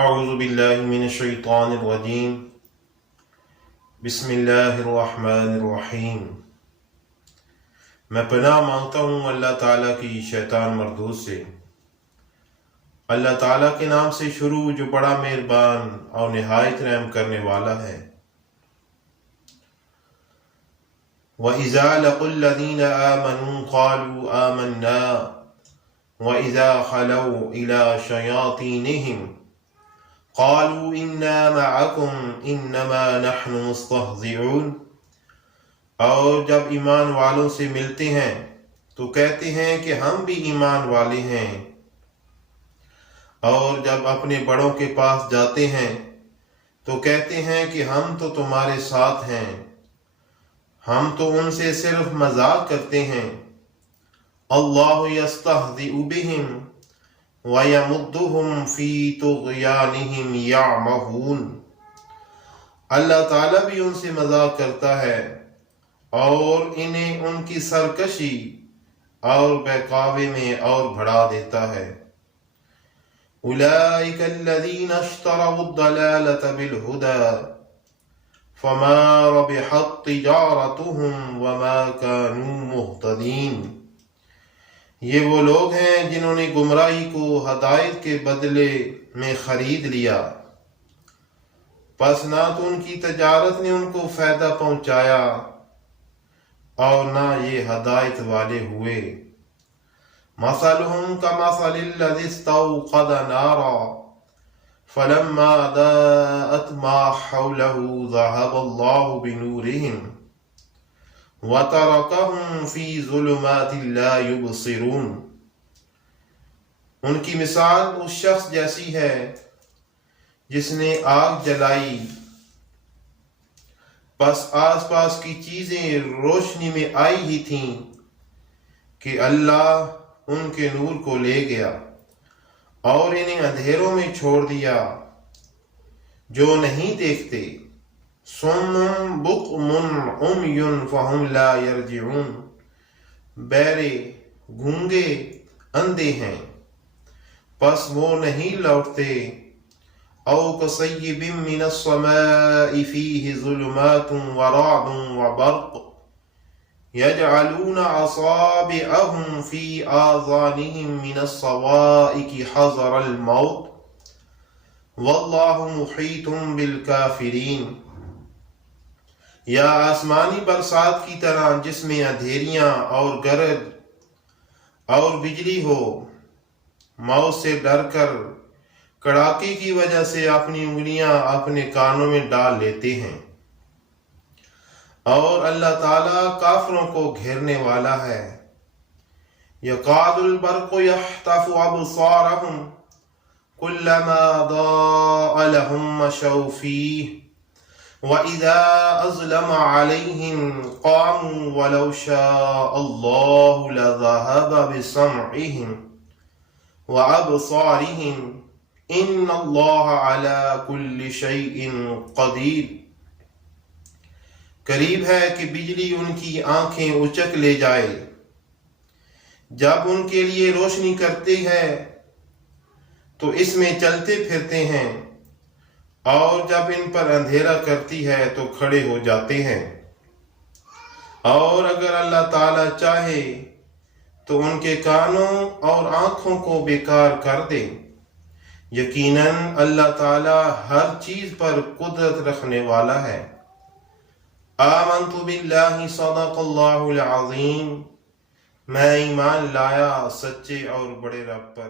اعوذ باللہ من الشیطان الرجیم بسم اللہ الرحمن الرحیم۔ میں پناہ مانگتا ہوں اللہ تعالیٰ کی شیطان مردود سے۔ اللہ تعالیٰ کے نام سے شروع جو بڑا مہربان اور نہایت رحم کرنے والا ہے۔ وَإِذَا لَقُوا الَّذِينَ آمَنُوا قَالُوا آمَنَّا وَإِذَا خَلَوْا إِلَى شَيَاطِينِهِمْ قالوا انا معكم انما نحن مستہزئون، اور جب ایمان والوں سے ملتے ہیں تو کہتے ہیں کہ ہم بھی ایمان والے ہیں، اور جب اپنے بڑوں کے پاس جاتے ہیں تو کہتے ہیں کہ ہم تو تمہارے ساتھ ہیں، ہم تو ان سے صرف مذاق کرتے ہیں۔ اللہ یستہزئ بہم وَيَمُدُّهُمْ فِي طُغْيَانِهِمْ يَعْمَهُونَ، اللہ تعالیٰ بھی ان سے مذاق کرتا ہے اور انہیں ان کی سرکشی اور بہکاوے میں اور بڑھا دیتا ہے۔ أُولَئِكَ الَّذِينَ اشْتَرَوُا الضَّلَالَةَ بِالْهُدَى فَمَا رَبِحَتْ تِجَارَتُهُمْ وَمَا كَانُوا مُهْتَدِينَ، یہ وہ لوگ ہیں جنہوں نے گمراہی کو ہدایت کے بدلے میں خرید لیا، پس نہ تو ان کی تجارت نے ان کو فائدہ پہنچایا اور نہ یہ ہدایت والے ہوئے۔ مثلهم كمثل الذي استوقد نارا فلما أضاءت ما حوله ذهب الله بنورهم وَتَرَكَهُمْ فِي ظُلُمَاتٍ لَا يُبْصِرُونَ، ان کی مثال اس شخص جیسی ہے جس نے آگ جلائی، پس آس پاس کی چیزیں روشنی میں آئی ہی تھیں کہ اللہ ان کے نور کو لے گیا اور انہیں اندھیروں میں چھوڑ دیا جو نہیں دیکھتے۔ صم بکم عمی فہم لا یرجعون، بہرے گونگے اندھے ہیں پس وہ نہیں لوٹتے۔ او کصیب من السماء فیہ ظلمات ورعد وبرق یجعلون اصابعهم فی آذانهم من الصواعق حذر الموت واللہ محیط بالکافرین، یا آسمانی برسات کی طرح جس میں اندھیریاں اور گرج اور بجلی ہو، موت سے ڈر کر کڑاکے کی وجہ سے اپنی انگلیاں اپنے کانوں میں ڈال لیتے ہیں، اور اللہ تعالیٰ کافروں کو گھیرنے والا ہے۔ یکاد البرق یخطف ابصارهم کلما ضاء لهم مشوا فیہ وَإِذَا أَظْلَمَ عَلَيْهِمْ قَامُوا وَلَوْ شَاءَ اللَّهُ لَذَهَبَ بِسَمْعِهِمْ وَأَبْصَارِهِمْ إِنَّ اللَّهَ عَلَى كُلِّ شَيْءٍ قَدِيرٌ، قریب ہے کہ بجلی ان کی آنکھیں اچک لے جائے، جب ان کے لیے روشنی کرتی ہے تو اس میں چلتے پھرتے ہیں، اور جب ان پر اندھیرا کرتی ہے تو کھڑے ہو جاتے ہیں، اور اگر اللہ تعالیٰ چاہے تو ان کے کانوں اور آنکھوں کو بیکار کر دے۔ یقیناً اللہ تعالیٰ ہر چیز پر قدرت رکھنے والا ہے۔ آمنت باللہ صدق اللہ العظیم، میں ایمان لایا سچے اور بڑے رب پر۔